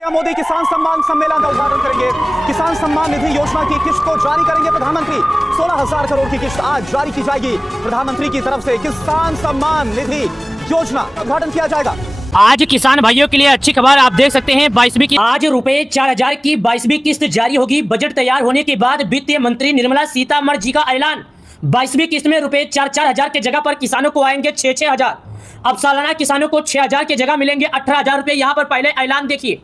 मोदी किसान सम्मान सम्मेलन का उद्घाटन करेंगे। किसान सम्मान निधि योजना की किस्त को जारी करेंगे प्रधानमंत्री। 16,000 करोड़ की किस्त आज जारी की जाएगी। प्रधानमंत्री की तरफ से किसान सम्मान निधि योजना का उद्घाटन किया जाएगा। आज किसान भाइयों के लिए अच्छी खबर आप देख सकते हैं। 22वीं की आज रुपए 4,000 की 22वीं किस्त जारी होगी। बजट तैयार होने के बाद वित्त मंत्री निर्मला सीतारमण जी का ऐलान। 22वीं किस्त में रुपए 4-4 हजार के जगह पर किसानों को आएंगे 6-6 हजार। अब सालाना किसानों को 6,000 के जगह मिलेंगे 18,000 रुपए। यहाँ पर पहले ऐलान देखिए।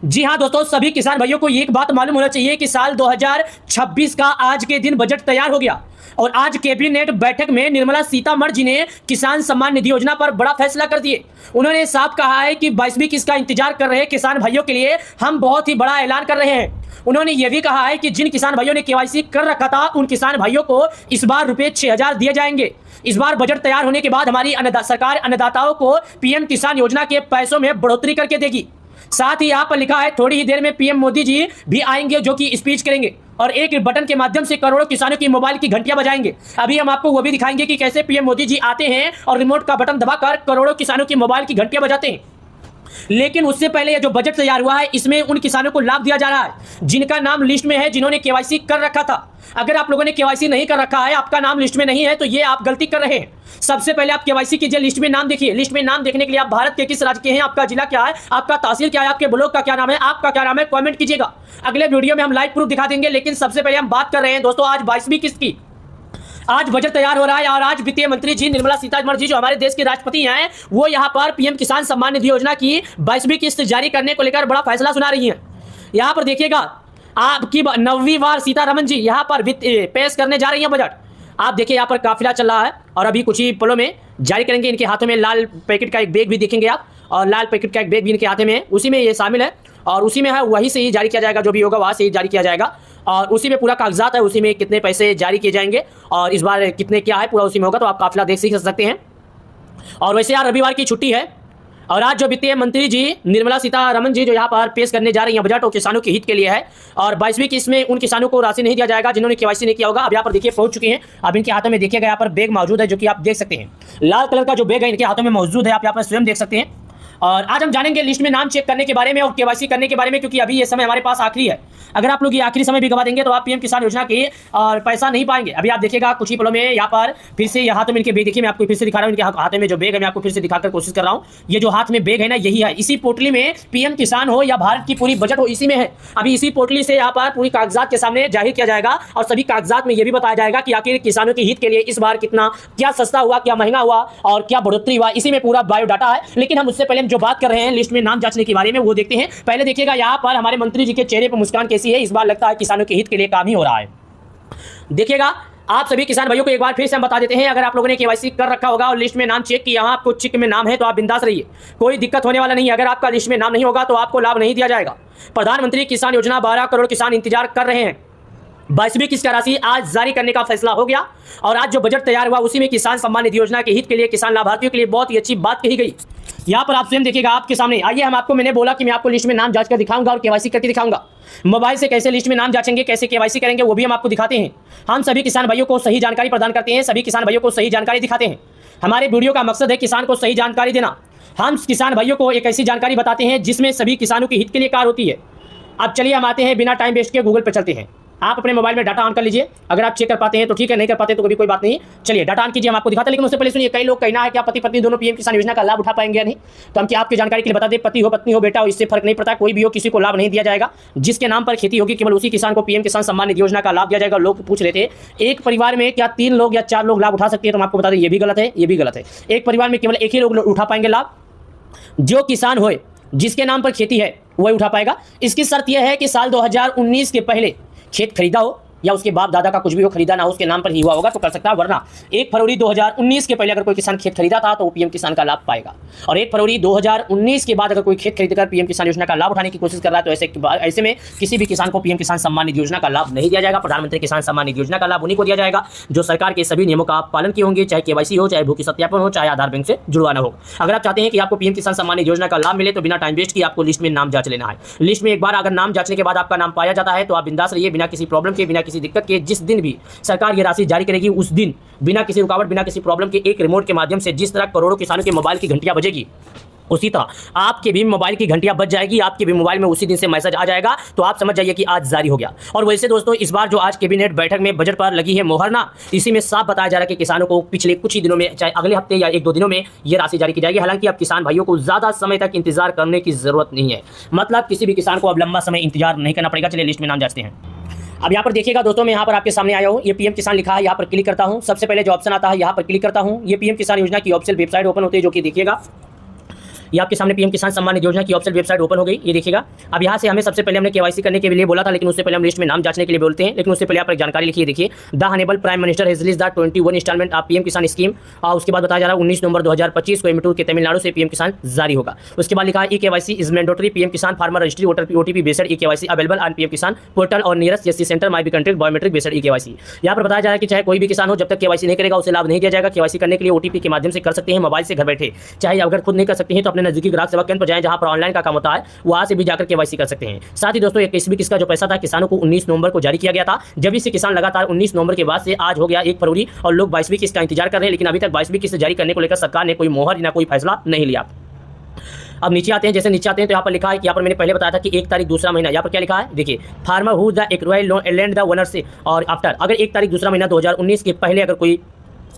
जी हां दोस्तों, सभी किसान भाइयों को एक बात मालूम होना चाहिए कि साल 2026 का आज के दिन बजट तैयार हो गया और आज कैबिनेट बैठक में निर्मला सीतारमण जी ने किसान सम्मान निधि योजना पर बड़ा फैसला कर दिए। उन्होंने साफ कहा है कि 22वीं किस्त का इंतजार कर रहे किसान भाइयों के लिए हम बहुत ही बड़ा ऐलान कर रहे हैं। उन्होंने यह भी कहा है कि जिन किसान भाइयों ने केवाईसी कर रखा था उन किसान भाइयों को इस बार रुपए 6,000 दिए जाएंगे। इस बार बजट तैयार होने के बाद हमारी सरकार अन्नदाताओं को पीएम किसान योजना के पैसों में बढ़ोतरी करके देगी। साथ ही यहाँ पर लिखा है थोड़ी ही देर में पीएम मोदी जी भी आएंगे जो कि स्पीच करेंगे और एक बटन के माध्यम से करोड़ों किसानों की मोबाइल की घंटियां बजाएंगे। अभी हम आपको वो भी दिखाएंगे कि कैसे पीएम मोदी जी आते हैं और रिमोट का बटन दबाकर करोड़ों किसानों की मोबाइल की घंटियां बजाते हैं। लेकिन उससे पहले ये जो बजट तैयार हुआ है इसमें उन किसानों को लाभ दिया जा रहा है जिनका नाम लिस्ट में है, जिन्होंने केवाईसी कर रखा था। अगर आप लोगों ने केवाईसी नहीं कर रखा है, आपका नाम लिस्ट में नहीं है, तो ये आप गलती कर रहे हैं। सबसे पहले आप केवाईसी कीजिए, लिस्ट में नाम देखिए। लिस्ट में नाम देखने के लिए आप भारत के किस राज्य के हैं, आपका जिला क्या है, आपका तहसील क्या है, आपके ब्लॉक का क्या नाम है, आपका क्या नाम है, कमेंट कीजिएगा। अगले वीडियो में हम लाइव प्रूफ दिखा देंगे। लेकिन सबसे पहले हम बात कर रहे हैं दोस्तों आज 22वीं किस्त की। आज बजट तैयार हो रहा है और आज वित्त मंत्री जी निर्मला सीतारमण जी जो हमारे देश के राष्ट्रपति हैं वो यहाँ पर पीएम किसान सम्मान निधि योजना की 22वीं किस्त जारी करने को लेकर बड़ा फैसला सुना रही हैं। यहाँ पर देखिएगा आपकी 9वीं बार सीतारमण जी यहाँ पर पेश करने जा रही हैं बजट। आप देखिए यहाँ पर काफिला चल रहा है और अभी कुछ ही पलों में जारी करेंगे। इनके हाथों में लाल पैकेट का एक बैग भी देखेंगे आप और लाल पैकेट का एक बैग भी इनके हाथ में है, उसी में ये शामिल है और उसी में है वहीं से ही जारी किया जाएगा। जो भी होगा वहाँ से ही जारी किया जाएगा और उसी में पूरा कागजात है, उसी में कितने पैसे जारी किए जाएंगे और इस बार कितने क्या है पूरा उसी में होगा। तो आप काफिला देख सकते हैं। और वैसे यार रविवार की छुट्टी है और आज जो वित्त मंत्री जी निर्मला सीतारमण जी जो यहाँ पर पेश करने जा रही हैं बजट वो किसानों के हित के लिए है। और 22वीं किस्त में उन किसानों को राशि नहीं दिया जाएगा जिन्होंने केवाईसी नहीं किया होगा। अब यहाँ पर देखिए पहुंच चुकी हैं। अब इनके हाथों में देखिएगा यहाँ पर बैग मौजूद है जो कि आप देख सकते हैं। लाल कलर का जो बैग है इनके हाथों में मौजूद है, आप यहाँ पर स्वयं देख सकते हैं। और आज हम जानेंगे लिस्ट में नाम चेक करने के बारे में और केवाईसी करने के बारे में, क्योंकि अभी ये समय हमारे पास आखिरी है। अगर आप लोग ये आखिरी समय भी गवा देंगे तो आप पीएम किसान योजना के और पैसा नहीं पाएंगे। अभी आप देखिएगा कुछ ही पलों में यहाँ पर फिर से हाथों में इनके बैग देखिए, मैं आपको फिर से दिखा रहा हूँ। इनके हाथ में जो बैग है मैं आपको फिर से दिखाकर कोशिश कर रहा हूँ। ये जो हाथ में बैग है ना यही है। इसी पोटली में पीएम किसान हो या भारत की पूरी बजट हो इसी में है। अभी इसी पोटली से यहाँ पर पूरी कागजात के सामने जाहिर किया जाएगा और सभी कागजात में यह भी बताया जाएगा कि आखिर किसानों के हित के लिए इस बार कितना क्या सस्ता हुआ, क्या महंगा हुआ और क्या बढ़ोतरी हुआ, इसी में पूरा बायोडाटा है। लेकिन हम उससे पहले जो बात कर रहे हैं लिस्ट में नाम जांचने के बारे में वो देखते हैं। पहले देखिएगा यहाँ पर हमारे मंत्री जी के चेहरे पर मुस्कान कैसी है। इस बार लगता है किसानों के हित के लिए काम ही हो रहा है। देखिएगा आप सभी किसान भाइयों को एक बार फिर से हम बता देते हैं, अगर आप लोगों ने केवाईसी कर रखा होगा और लिस्ट में नाम चेक किया, आपको चिक में नाम है तो आप बिंदास रहिए, कोई दिक्कत होने वाला नहीं है। अगर आपका लिस्ट में नाम नहीं होगा तो आपको लाभ नहीं दिया जाएगा। प्रधानमंत्री किसान योजना 12 करोड़ किसान इंतजार कर रहे हैं। 22वीं किस्त का राशि आज जारी करने का फैसला हो गया और आज जो बजट तैयार हुआ उसी में किसान सम्मान निधि योजना के हित के लिए किसान लाभार्थियों के लिए बहुत ही अच्छी बात कही गई। यहाँ पर आप स्वयं देखिएगा आपके सामने। आइए हम आपको, मैंने बोला कि मैं आपको लिस्ट में नाम जांच कर दिखाऊंगा और केवाईसी करके दिखाऊंगा। मोबाइल से कैसे लिस्ट में नाम जांचेंगे, कैसे केवाईसी करेंगे वो भी हम आपको दिखाते हैं। हम सभी किसान भाइयों को सही जानकारी प्रदान करते हैं, सभी किसान भाइयों को सही जानकारी दिखाते हैं। हमारे वीडियो का मकसद है किसान को सही जानकारी देना। हम किसान भाइयों को एक ऐसी जानकारी बताते हैं जिसमें सभी किसानों के हित के लिए कार्य होती है। अब चलिए हम आते हैं बिना टाइम वेस्ट के गूगल पर चलते हैं। आप अपने मोबाइल में डाटा ऑन कर लीजिए। अगर आप चेक कर पाते हैं तो ठीक है, नहीं कर पाते तो कभी कोई बात नहीं। चलिए डाटा ऑन कीजिए, हम आपको दिखाते हैं। लेकिन उससे पहले सुनिए, कई लोग कहना है कि आप पति पत्नी दोनों पीएम किसान योजना का लाभ उठा पाएंगे या नहीं। तो हम क्या आपकी जानकारी के लिए बता दें, पति हो पत्नी हो बेटा हो इससे फर्क नहीं पड़ता, कोई भी हो किसी को लाभ नहीं दिया जाएगा। जिसके नाम पर खेती होगी केवल उसी किसान को पीएम किसान सम्मान निधि योजना का लाभ दिया जाएगा। लोग पूछ रहे थे एक परिवार में क्या 3 लोग या 4 लोग लाभ उठा सकते हैं, तो हम आपको बता दें ये भी गलत है, ये भी गलत है। एक परिवार में केवल एक ही लोग उठा पाएंगे लाभ। जो किसान हो जिसके नाम पर खेती है वही उठा पाएगा। इसकी शर्त यह है कि साल 2019 के पहले खेत खरीदा हो या उसके बाप दादा का कुछ भी हो खरीदा ना हो, उसके नाम पर ही हुआ होगा तो कर सकता है। वरना 1 फरवरी 2019 के पहले अगर कोई किसान खेत खरीदा था तो वो पीएम किसान का लाभ पाएगा। और 1 फरवरी 2019 के बाद अगर कोई खेत खरीदकर पीएम किसान योजना का लाभ उठाने की कोशिश कर रहा है तो ऐसे में किसी भी किसान को पीएम किसान सम्मान निधि योजना का लाभ नहीं दिया जाएगा। प्रधानमंत्री किसान सम्मान निधि योजना का लाभ उन्हीं को दिया जाएगा जो सरकार के सभी नियमों का पालन किए होंगे, चाहे केवाईसी हो, चाहे भूखी सत्यापन हो, चाहे आधार बैंक से जुड़वाना हो। अगर आप चाहते हैं कि आपको पीएम किसान सम्मान निधि योजना का लाभ मिले तो बिना टाइम वेस्ट किए आपको लिस्ट में नाम जांच लेना है। लिस्ट में एक बार अगर नाम जांचने के बाद आपका नाम पाया जाता है तो आप बिंदास रहिए, बिना किसी प्रॉब्लम के, बिना किसी दिक्कत के। जिस दिन भी सरकार ये राशि जारी करेगी उस दिन बिना किसी रुकावट, बिना किसी प्रॉब्लम के एक रिमोट के माध्यम से जिस तरह करोड़ों किसानों के मोबाइल की घंटियां बजेगी उसी तरह आपके भी मोबाइल की घंटियां बज जाएगी, आपके भी मोबाइल में उसी दिन से मैसेज आ जाएगा, तो आप समझ जाइए कि आज जारी हो गया। और वैसे दोस्तों इस बार जो आज कैबिनेट बैठक में बजट पर लगी है मोहर ना, इसी में साफ बताया जा रहा है कि किसानों को पिछले कुछ ही दिनों में, चाहे अगले हफ्ते या 1-2 दिनों में ये राशि जारी की जाएगी। हालांकि अब किसान भाइयों को ज्यादा समय तक इंतजार करने की जरूरत नहीं है, मतलब किसी भी किसान को अब लंबा समय इंतजार नहीं करना पड़ेगा। चलिए लिस्ट में नाम जांचते हैं। अब यहाँ पर देखिएगा दोस्तों, मैं यहाँ पर आपके सामने आया हूँ, ये पीएम किसान लिखा है, यहाँ पर क्लिक करता हूँ। सबसे पहले जो ऑप्शन आता है यहाँ पर क्लिक करता हूँ, ये पीएम किसान योजना की ऑफिशियल वेबसाइट ओपन होती है, जो कि देखिएगा ये आपके सामने पीएम किसान सम्मान निधि योजना की ऑफिशियल वेबसाइट ओपन हो गई, ये देखिएगा। अब यहाँ से हमें सबसे पहले हमने केवाईसी करने के लिए बोला था, लेकिन उससे पहले हम लिस्ट में नाम जांचने के लिए बोलते हैं। लेकिन उससे पहले यहाँ पर जानकारी लिखिए, देखिए the honourable prime minister has released the 21 instalment of PM Kisan scheme. और उसके बाद बताया जा रहा है 19 नवंबर 2025 कोयम्बटूर के तमिलनाडु से पीएम किसान जारी होगा। उसके बाद लिखा है e KYC is mandatory, PM Kisan farmer registry OTP based e KYC available on PM Kisan portal और nearest SC centre may be controlled biometric based e KYC. यहाँ पर बताया जा रहा है कि चाहे कोई भी किसान हो, जब तक केवाईसी नहीं करेगा उसे लाभ नहीं दिया जाएगा। केवाईसी करने के लिए ओटीपी के माध्यम से कर सकते हैं, मोबाइल से घर बैठे। चाहे अगर खुद नहीं कर सकते हैं तो अपने नजदीकी ग्राहक सेवा केंद्र पर जाएं, जहां पर ऑनलाइन का काम होता है, वहां से भी जाकर केवाईसी कर सकते हैं। साथ ही दोस्तों 21वीं किस्त का जो पैसा था किसानों को 19 नवंबर को जारी किया गया था। जब इससे किसान लगातार 19 नवंबर के बाद से आज हो गया 1 फरवरी और लोग 22वीं किस्त का इंतजार कर रहे हैं, लेकिन अभी तक 22वीं किस्त जारी करने को लेकर सरकार ने कोई मोहर या कोई फैसला नहीं लिया। अब नीचे आते हैं, जैसे नीचे आते हैं तो यहाँ पर लिखा है कि यहाँ पर मैंने पहले बताया था कि 1 तारीख दूसरा महीना, यहाँ पर क्या लिखा है देखिए, farmer who the acquired land the owner से और आफ्टर, अगर 1 तारीख दूसरा महीना 2019 के पहले अगर कोई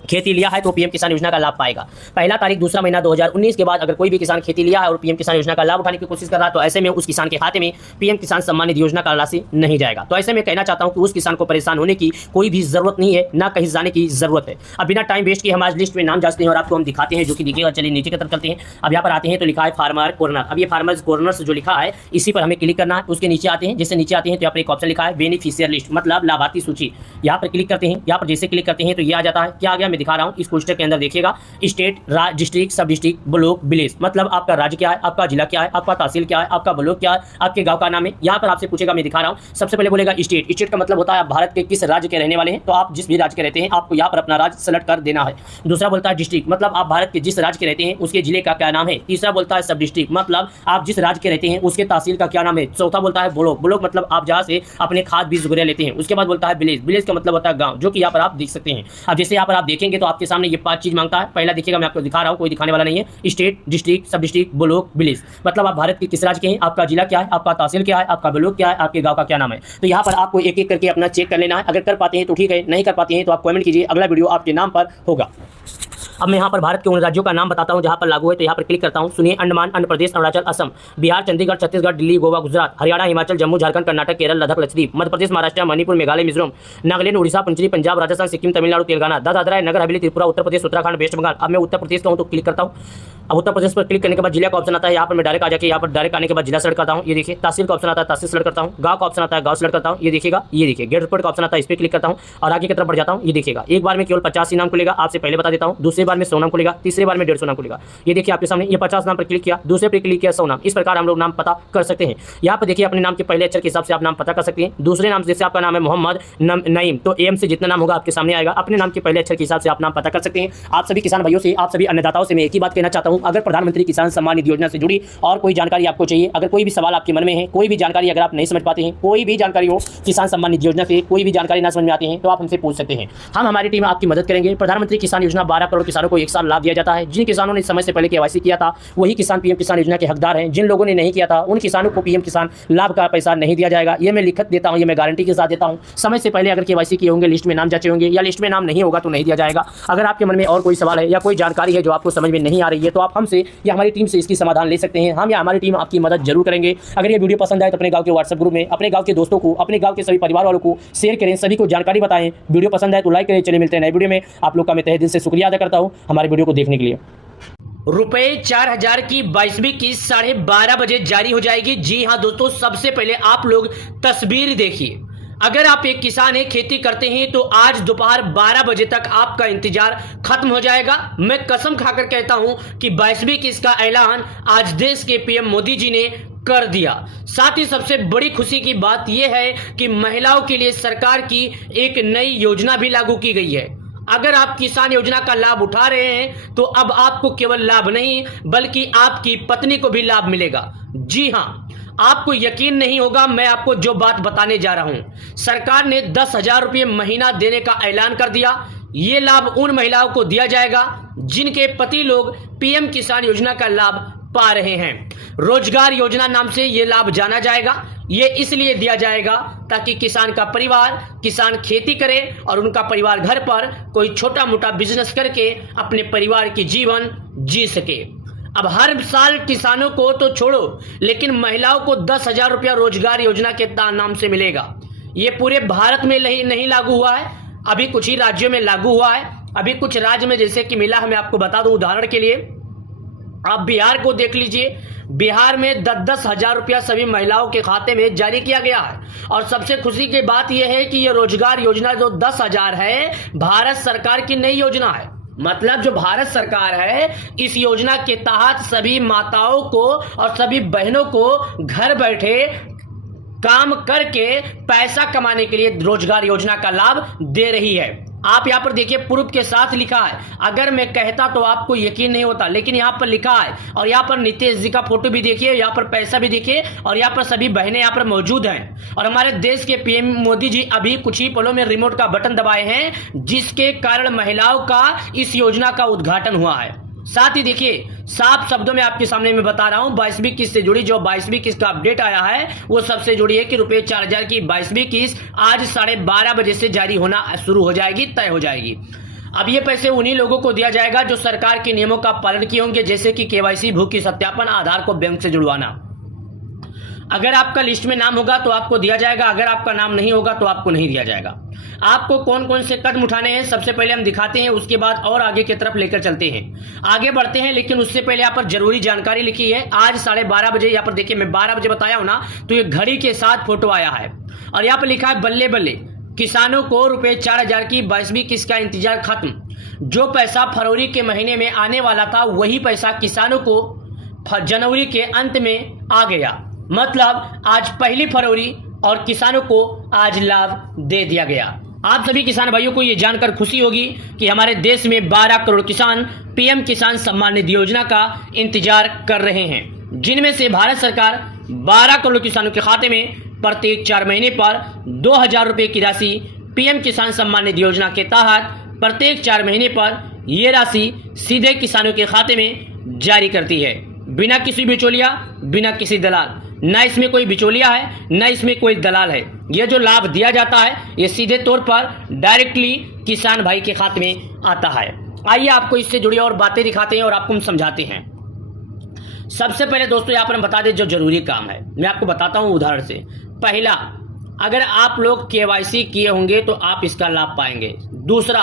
खेती लिया है तो पीएम किसान योजना का लाभ पाएगा। पहला तारीख दूसरा महीना 2019 के बाद अगर कोई भी किसान खेती लिया है और पीएम किसान योजना का लाभ उठाने की कोशिश कर रहा है, तो ऐसे में उस किसान के खाते में पीएम किसान सम्मान निधि योजना का राशि नहीं जाएगा। तो ऐसे में कहना चाहता हूं कि उस किसान को परेशान होने की कोई भी जरूरत नहीं है, ना कहीं जाने की जरूरत है। अब बिना टाइम वेस्ट किए हम आज लिस्ट में नाम जांचते हैं और आपको हम दिखाते हैं, जो कि देखिएगा। चलिए नीचे की तरफ चलते हैं। अब यहाँ पर आते हैं तो लिखा है फार्मर कॉर्नर। अब ये फार्मर कॉर्नर जो लिखा है इसी पर हमें क्लिक करना है। उसके नीचे आते हैं, जैसे नीचे आते हैं तो यहाँ पर एक ऑप्शन लिखा है बेनिफिशियर लिस्ट, मतलब लाभार्थी सूची। यहाँ पर क्लिक करते हैं, यहाँ पर जैसे क्लिक करते हैं तो ये आ जाता है। क्या आ गया मैं दिखा रहा हूँ, इस पोस्टर के अंदर देखिएगा स्टेट, राज्य, डिस्ट्रिक्ट, सब डिस्ट्रिक्ट, ब्लॉक, विलेज, मतलब आपका राज्य क्या है, आपका जिला क्या है, आपका तहसील क्या है, आपका ब्लॉक क्या है, आपके गांव का नाम है। यहाँ पर आपसे पूछेगा, मैं दिखा रहा हूँ। सबसे पहले बोलेगा स्टेट। स्टेट का मतलब होता है आप भारत के किस राज्य के रहने वाले हैं, तो आप जिस भी राज्य के रहते हैं आपको यहाँ पर अपना राज्य सेलेक्ट कर देना है। दूसरा बोलता है डिस्ट्रिक्ट, मतलब आप भारत के जिस राज्य के रहते हैं उसके जिले का क्या नाम है। तीसरा बोलता है सब डिस्ट्रिक्ट, मतलब आप जिस राज्य के रहते हैं उसके तहसील का क्या नाम है। चौथा बोलता है ब्लॉक। ब्लॉक मतलब आप जहाँ से अपने खाद बीज वगैरह लेते हैं। उसके बाद बोलता है विलेज। विलेज का मतलब होता है गाँव, जो कि यहाँ पर आप देख सकते हैं। अब जैसे यहाँ पर आप देखेंगे तो आपके सामने ये 5 चीज मांगता है। पहला देखिएगा मैं आपको दिखा रहा हूँ, कोई दिखाने वाला नहीं है। स्टेट, डिस्ट्रिक्ट, सब डिस्ट्रिक्ट, ब्लॉक, विलेज, मतलब आप भारत के किस राज्य के हैं, आपका जिला क्या है, आपका तहसील क्या है, आपका ब्लॉक क्या है, आपके गांव का क्या नाम है। तो यहाँ पर आपको एक एक करके अपना चेक कर लेना है। अगर कर पाते हैं तो ठीक है, नहीं कर पाते हैं तो आप कमेंट कीजिए, अगला वीडियो आपके नाम पर होगा। अब मैं यहाँ पर भारत के उन राज्यों का नाम बताता हूँ जहाँ पर लागू है, तो यहाँ पर क्लिक करता हूँ। सुनिए, अंडमान, आंध्र प्रदेश, अरुणाचल, असम, बिहार, चंडीगढ़, छत्तीसगढ़, दिल्ली, गोवा, गुजरात, हरियाणा, हिमाचल, जम्मू, झारखंड, कर्नाटक, केरल, लद्दाख, लक्षद्वीप, मध्य प्रदेश, महाराष्ट्र, मणिपुर, मेघालय, मिजोरम, नागालैंड, उड़ीसा, पुंचरी, पंजाब, राजस्थान, सिक्किम, तमिलनाडु, तेलंगाना, दादरा नगर हवेली, त्रिपुरा, उत्तर प्रदेश, उत्तराखंड, वेस्ट बंगाल। अब मैं उत्तर प्रदेश का हूँ तो क्लिक करता हूँ। अब उत्तर प्रदेश पर क्लिक करने के बाद जिला का ऑप्शन आता है। यहाँ पर मैं डायरेक्ट आ जाके यहाँ पर डायरेक्ट आने के बाद जिला सेलेक्ट करता हूँ। ये देखिए, तहसील का ऑप्शन आता है, तहसील सेलेक्ट करता हूँ। गांव का ऑप्शन आता है, गांव सेलेक्ट करता हूँ। ये देखिएगा, ये देखिए गेट रिपोर्ट का ऑप्शन आता है, इस पर क्लिक करता हूँ और आगे की तरफ बढ़ जाता हूँ। ये देखिएगा, एक बार में केवल 50 ही नाम खुलेगा, आपसे पहले बता देता हूँ। दूसरी बार में 100 नाम खुलेगा, तीसरी बार में 150 नाम खुलेगा। ये देखिए आपके सामने, ये 50 नाम पर क्लिक किया, दूसरे पर क्लिक किया 100 नाम। इस प्रकार हम लोग नाम पता कर सकते हैं। यहाँ पर देखिए अपने नाम के पहले अक्षर के हिसाब से आप नाम पता कर सकते हैं। दूसरे नाम जैसे आपका नाम है मोहम्मद नईम, तो एम से जितना नाम होगा आपके सामने आएगा। अपने नाम के पहले अक्षर के हिसाब से आप नाम पता कर सकते हैं। आप सभी किसान भाइयों से, आप सभी अन्नदाताओं से मैं एक ही बात कहना चाहता हूँ, अगर प्रधानमंत्री किसान सम्मान निधि योजना से जुड़ी और कोई जानकारी आपको चाहिए, अगर कोई भी सवाल आपके मन में है, कोई भी जानकारी अगर आप नहीं समझ पाते हैं, कोई भी जानकारी हो किसान सम्मान निधि योजना से, कोई भी जानकारी ना समझ में आती है, तो आप हमसे पूछ सकते हैं। हम हमारी टीम आपकी मदद करेंगे। प्रधानमंत्री किसान योजना 12 करोड़ किसानों को एक साल लाभ दिया जाता है। जिन किसानों ने समय से पहले केवाईसी किया था वही किसान पीएम किसान योजना के हकदार हैं। जिन लोगों ने नहीं किया था उन किसानों को पीएम किसान लाभ का पैसा नहीं दिया जाएगा। ये मैं लिखत देता हूँ, ये मैं गारंटी के साथ देता हूँ। समय से पहले अगर केवाईसी किए होंगे, लिस्ट में नाम जांचे होंगे, या लिस्ट में नाम नहीं होगा तो नहीं दिया जाएगा। अगर आपके मन में और कोई सवाल है या कोई जानकारी है जो आपको समझ में नहीं आ रही है, तो आप हमसे या हमारी टीम से इसकी समाधान ले सकते हैं। हम या हमारी टीम आपकी मदद जरूर करेंगे। अगर ये वीडियो पसंद आए तो अपने गांव के व्हाट्सएप ग्रुप में अपने गांव के दोस्तों को, अपने गांव के सभी परिवार वालों को शेयर करें, सभी को जानकारी बताएं। वीडियो पसंद आए तो लाइक करें। चलिए मिलते हैं नए वीडियो में। आप लोग का मैं तहे दिल से शुक्रिया अदा करता हूं हमारे वीडियो को देखने के लिए। रुपए 4000 की 22वीं किस्त 12:30 बजे जारी हो जाएगी। जी हां दोस्तों, सबसे पहले आप लोग तस्वीर देखिए। अगर आप एक किसान हैं, खेती करते हैं, तो आज दोपहर 12 बजे तक आपका इंतजार खत्म हो जाएगा। मैं कसम खाकर कहता हूं कि 22वीं किस्त का ऐलान आज देश के पीएम मोदी जी ने कर दिया। साथ ही सबसे बड़ी खुशी की बात यह है कि महिलाओं के लिए सरकार की एक नई योजना भी लागू की गई है। अगर आप किसान योजना का लाभ उठा रहे हैं तो अब आपको केवल लाभ नहीं बल्कि आपकी पत्नी को भी लाभ मिलेगा। जी हां, आपको यकीन नहीं होगा मैं आपको जो बात बताने जा रहा हूं। सरकार ने 10,000 रुपये महीना देने का ऐलान कर दिया। ये लाभ उन महिलाओं को दिया जाएगा जिनके पति लोग पीएम किसान योजना का लाभ पा रहे हैं। रोजगार योजना नाम से ये लाभ जाना जाएगा। ये इसलिए दिया जाएगा ताकि किसान का परिवार, किसान खेती करे और उनका परिवार घर पर कोई छोटा मोटा बिजनेस करके अपने परिवार की जीवन जी सके। अब हर साल किसानों को तो छोड़ो, लेकिन महिलाओं को 10,000 रुपया रोजगार योजना के नाम से मिलेगा। ये पूरे भारत में नहीं लागू हुआ है, अभी कुछ ही राज्यों में लागू हुआ है। अभी कुछ राज्य में जैसे कि मिला है, मैं आपको बता दूं उदाहरण के लिए, आप बिहार को देख लीजिए। बिहार में 10-10 हजार रुपया सभी महिलाओं के खाते में जारी किया गया है। और सबसे खुशी की बात यह है कि यह रोजगार योजना जो 10,000 है, भारत सरकार की नई योजना है। मतलब जो भारत सरकार है, इस योजना के तहत सभी माताओं को और सभी बहनों को घर बैठे काम करके पैसा कमाने के लिए रोजगार योजना का लाभ दे रही है। आप यहां पर देखिए, प्रूफ के साथ लिखा है। अगर मैं कहता तो आपको यकीन नहीं होता, लेकिन यहां पर लिखा है। और यहां पर नीतीश जी का फोटो भी देखिए, यहां पर पैसा भी देखिए, और यहां पर सभी बहनें यहां पर मौजूद हैं। और हमारे देश के पीएम मोदी जी अभी कुछ ही पलों में रिमोट का बटन दबाए हैं, जिसके कारण महिलाओं का इस योजना का उद्घाटन हुआ है। साथ ही देखिए, साफ शब्दों में आपके सामने मैं बता रहा हूं, 22वीं किस्त से जुड़ी जो 22वीं किस्त का अपडेट आया है, वो सबसे जुड़ी है कि रुपए 4,000 की 22वीं किस्त आज 12:30 बजे से जारी होना शुरू हो जाएगी, तय हो जाएगी। अब ये पैसे उन्हीं लोगों को दिया जाएगा जो सरकार के नियमों का पालन किए होंगे, जैसे कि केवाईसी, भू की सत्यापन, आधार को बैंक से जुड़वाना। अगर आपका लिस्ट में नाम होगा तो आपको दिया जाएगा, अगर आपका नाम नहीं होगा तो आपको नहीं दिया जाएगा। आपको कौन कौन से कदम उठाने हैं सबसे पहले हम दिखाते हैं, उसके बाद और आगे की तरफ लेकर चलते हैं। आगे बढ़ते हैं, लेकिन उससे पहले यहाँ पर जरूरी जानकारी लिखी है। आज 12:30 बजे, यहाँ पर देखिए मैं 12 बजे बताया हूं ना, तो ये घड़ी के साथ फोटो आया है और यहाँ पर लिखा है बल्ले बल्ले, किसानों को रुपए 4,000 की 22वीं किस्त का इंतजार खत्म। जो पैसा फरवरी के महीने में आने वाला था, वही पैसा किसानों को जनवरी के अंत में आ गया। मतलब आज 1 फरवरी और किसानों को आज लाभ दे दिया गया। आप सभी किसान भाइयों को यह जानकर खुशी होगी कि हमारे देश में 12 करोड़ किसान पीएम किसान सम्मान निधि योजना का इंतजार कर रहे हैं, जिनमें से भारत सरकार 12 करोड़ किसानों के खाते में प्रत्येक 4 महीने पर 2,000 रुपए की राशि पीएम किसान सम्मान निधि योजना के तहत प्रत्येक 4 महीने पर यह राशि सीधे किसानों के खाते में जारी करती है, बिना किसी बिचौलिया, बिना किसी दलाल। न इसमें कोई बिचौलिया है, न इसमें कोई दलाल है। यह जो लाभ दिया जाता है, यह सीधे तौर पर डायरेक्टली किसान भाई के खाते में आता है। आइए आपको इससे जुड़ी और बातें दिखाते हैं और आपको हम समझाते हैं। सबसे पहले दोस्तों यहाँ पर हम बता दें जो जरूरी काम है, मैं आपको बताता हूं उदाहरण से। पहला, अगर आप लोग केवाईसी किए होंगे तो आप इसका लाभ पाएंगे। दूसरा,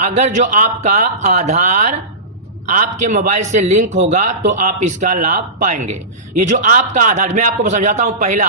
अगर जो आपका आधार आपके मोबाइल से लिंक होगा तो आप इसका लाभ पाएंगे। ये जो आपका आधार, मैं आपको समझाता हूं। पहला,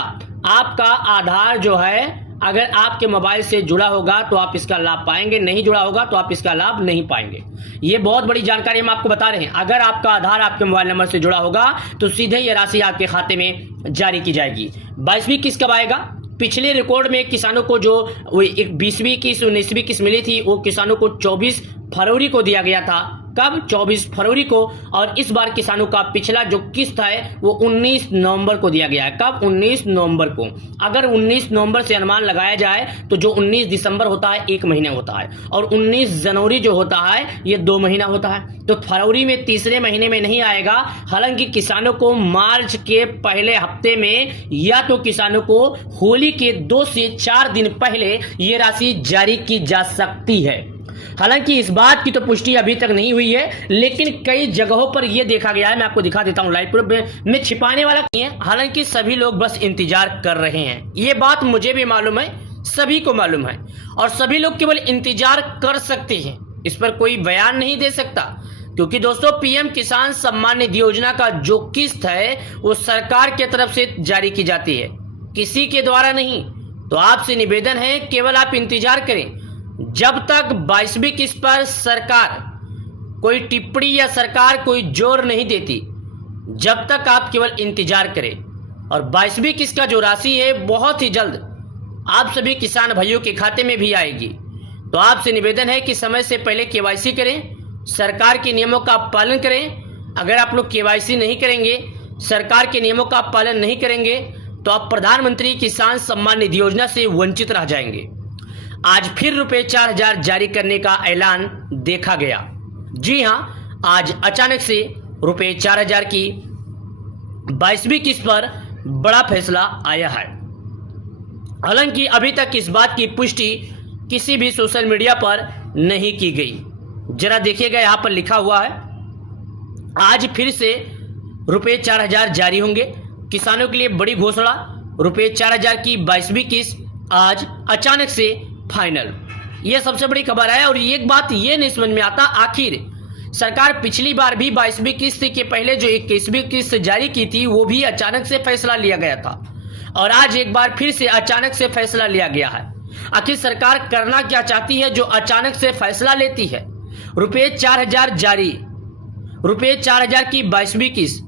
आपका आधार जो है अगर आपके मोबाइल से जुड़ा होगा तो आप इसका लाभ पाएंगे, नहीं जुड़ा होगा तो आप इसका लाभ नहीं पाएंगे। ये बहुत बड़ी जानकारी हम आपको बता रहे हैं। अगर आपका आधार आपके मोबाइल नंबर से जुड़ा होगा तो सीधे ये राशि आपके खाते में जारी की जाएगी। 22वीं किस्त कब आएगा? पिछले रिकॉर्ड में किसानों को जो 20वीं किस्त 19वीं किस्त मिली थी, वो किसानों को 24 फरवरी को दिया गया था। कब? 24 फरवरी को। और इस बार किसानों का पिछला जो किस्त है वो 19 नवंबर को दिया गया है। कब? 19 नवंबर को। अगर 19 नवंबर से अनुमान लगाया जाए तो जो 19 दिसंबर होता है 1 महीना होता है, और 19 जनवरी जो होता है ये 2 महीना होता है। तो फरवरी में तीसरे महीने में नहीं आएगा। हालांकि किसानों को मार्च के पहले हफ्ते में या तो किसानों को होली के 2 से 4 दिन पहले ये राशि जारी की जा सकती है। हालांकि इस बात की तो पुष्टि अभी तक नहीं हुई है, लेकिन कई जगहों पर यह देखा गया है। मैं आपको दिखा देता हूं लाइव प्रूफ में, छिपाने वाला नहीं है। हालांकि सभी लोग बस इंतजार कर रहे हैं। ये बात मुझे भी मालूम है, सभी को मालूम है, और सभी लोग केवल इंतजार कर सकते हैं। इस पर कोई बयान नहीं दे सकता, क्योंकि दोस्तों पीएम किसान सम्मान निधि योजना का जो किस्त है वो सरकार की तरफ से जारी की जाती है, किसी के द्वारा नहीं। तो आपसे निवेदन है, केवल आप इंतजार करें। जब तक 22वीं किस्त पर सरकार कोई टिप्पणी या सरकार कोई जोर नहीं देती, जब तक आप केवल इंतजार करें। और 22वीं किस्त का जो राशि है बहुत ही जल्द आप सभी किसान भाइयों के खाते में भी आएगी। तो आपसे निवेदन है कि समय से पहले केवाईसी करें, सरकार के नियमों का पालन करें। अगर आप लोग केवाईसी नहीं करेंगे, सरकार के नियमों का पालन नहीं करेंगे, तो आप प्रधानमंत्री किसान सम्मान निधि योजना से वंचित रह जाएंगे। आज फिर रुपए 4,000 जारी करने का ऐलान देखा गया। जी हां, आज अचानक से रुपए 4,000 की 22वीं किस्त पर बड़ा फैसला आया है। हालांकि अभी तक इस बात की पुष्टि किसी भी सोशल मीडिया पर नहीं की गई। जरा देखिएगा, यहां पर लिखा हुआ है आज फिर से रुपए 4000 जारी होंगे। किसानों के लिए बड़ी घोषणा, रुपए 4000 की 22वीं किस्त आज अचानक से फाइनल। यह सबसे बड़ी खबर है। और एक बात ये नहीं समझ में आता, आखिर सरकार पिछली बार भी 22वीं किस्त के पहले जो 21वीं किस्त जारी की थी वो भी अचानक से फैसला लिया गया था, और आज एक बार फिर से अचानक से फैसला लिया गया है। आखिर सरकार करना क्या चाहती है जो अचानक से फैसला लेती है? रुपए 4000 जारी, रुपए 4000 की 22वीं किस्त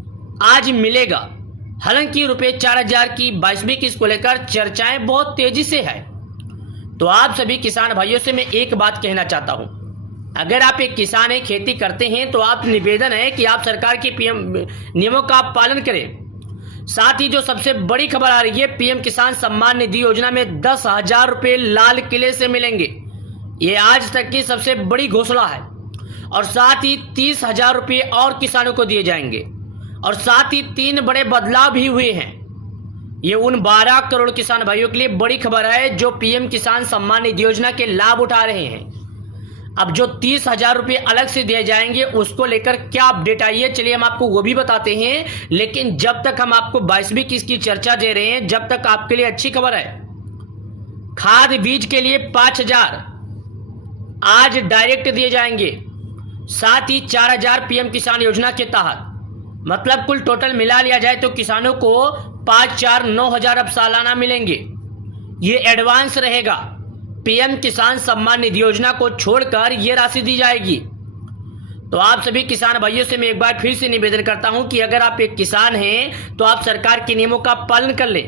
आज मिलेगा। हालांकि रुपए 4000 की 22वीं किस्त को लेकर चर्चाएं बहुत तेजी से है। तो आप सभी किसान भाइयों से मैं एक बात कहना चाहता हूं, अगर आप एक किसान हैं, खेती करते हैं, तो आप निवेदन है कि आप सरकार के पीएम नियमों का पालन करें। साथ ही जो सबसे बड़ी खबर आ रही है, पीएम किसान सम्मान निधि योजना में 10,000 रुपए लाल किले से मिलेंगे। ये आज तक की सबसे बड़ी घोषणा है। और साथ ही 30,000 रुपए और किसानों को दिए जाएंगे। और साथ ही 3 बड़े बदलाव भी हुए हैं। ये उन 12 करोड़ किसान भाइयों के लिए बड़ी खबर है जो पीएम किसान सम्मान निधि योजना के लाभ उठा रहे हैं। अब जो 30,000 रुपए अलग से दिए जाएंगे उसको लेकर क्या अपडेट आई है, चलिए हम आपको वो भी बताते हैं। लेकिन जब तक हम आपको 22वीं किस्त की चर्चा दे रहे हैं, जब तक आपके लिए अच्छी खबर है। खाद बीज के लिए 5,000 आज डायरेक्ट दिए जाएंगे। साथ ही 4,000 पीएम किसान योजना के तहत, मतलब कुल टोटल मिला लिया जाए तो किसानों को 5, 4, 9,000 अब सालाना मिलेंगे। ये एडवांस रहेगा। पीएम किसान सम्मान निधि योजना को छोड़कर यह राशि दी जाएगी। तो आप सभी किसान भाइयों से मैं एक बार फिर से निवेदन करता हूं कि अगर आप एक किसान हैं तो आप सरकार के नियमों का पालन कर लें।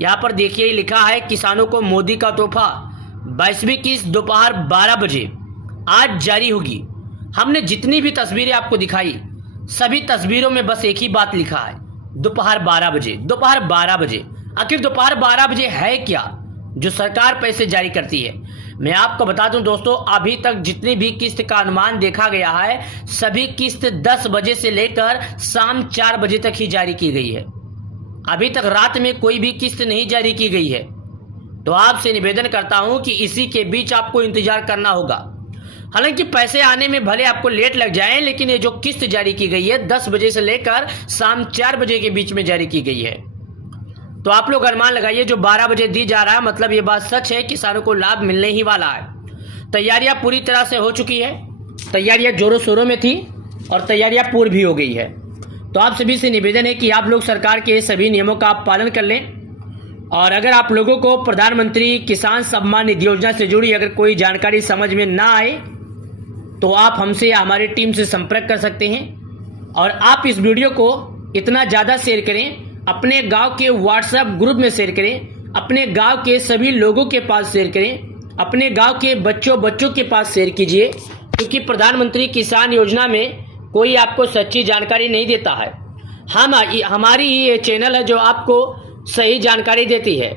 यहां पर देखिए लिखा है, किसानों को मोदी का तोहफा, 22वीं किस्त दोपहर 12 बजे आज जारी होगी। हमने जितनी भी तस्वीरें आपको दिखाई, सभी तस्वीरों में बस एक ही बात लिखा है, दोपहर 12 बजे। दोपहर 12 बजे, आखिर दोपहर 12 बजे है क्या जो सरकार पैसे जारी करती है? मैं आपको बता दूं दोस्तों, अभी तक जितनी भी किस्त का अनुमान देखा गया है, सभी किस्त 10 बजे से लेकर शाम 4 बजे तक ही जारी की गई है। अभी तक रात में कोई भी किस्त नहीं जारी की गई है। तो आपसे निवेदन करता हूं कि इसी के बीच आपको इंतजार करना होगा। हालांकि पैसे आने में भले आपको लेट लग जाए, लेकिन ये जो किस्त जारी की गई है 10 बजे से लेकर शाम 4 बजे के बीच में जारी की गई है। तो आप लोग अनुमान लगाइए, जो 12 बजे दी जा रहा है, मतलब ये बात सच है, किसानों को लाभ मिलने ही वाला है। तैयारियां पूरी तरह से हो चुकी है, तैयारियां जोरों शोरों में थी और तैयारियां पूरी भी हो गई है। तो आप सभी से निवेदन है कि आप लोग सरकार के सभी नियमों का पालन कर लें। और अगर आप लोगों को प्रधानमंत्री किसान सम्मान निधि योजना से जुड़ी अगर कोई जानकारी समझ में ना आए तो आप हमसे या हमारी टीम से संपर्क कर सकते हैं। और आप इस वीडियो को इतना ज़्यादा शेयर करें, अपने गांव के व्हाट्सएप ग्रुप में शेयर करें, अपने गांव के सभी लोगों के पास शेयर करें, अपने गांव के बच्चों के पास शेयर कीजिए। क्योंकि प्रधानमंत्री किसान योजना में कोई आपको सच्ची जानकारी नहीं देता है। हमारी ये चैनल है जो आपको सही जानकारी देती है।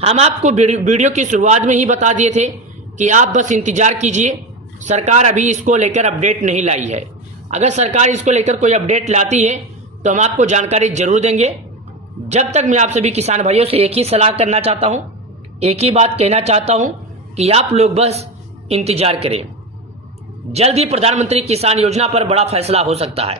हम आपको वीडियो की शुरुआत में ही बता दिए थे कि आप बस इंतजार कीजिए, सरकार अभी इसको लेकर अपडेट नहीं लाई है। अगर सरकार इसको लेकर कोई अपडेट लाती है तो हम आपको जानकारी जरूर देंगे। जब तक मैं आप सभी किसान भाइयों से एक ही सलाह करना चाहता हूं, एक ही बात कहना चाहता हूं कि आप लोग बस इंतजार करें। जल्द ही प्रधानमंत्री किसान योजना पर बड़ा फैसला हो सकता है।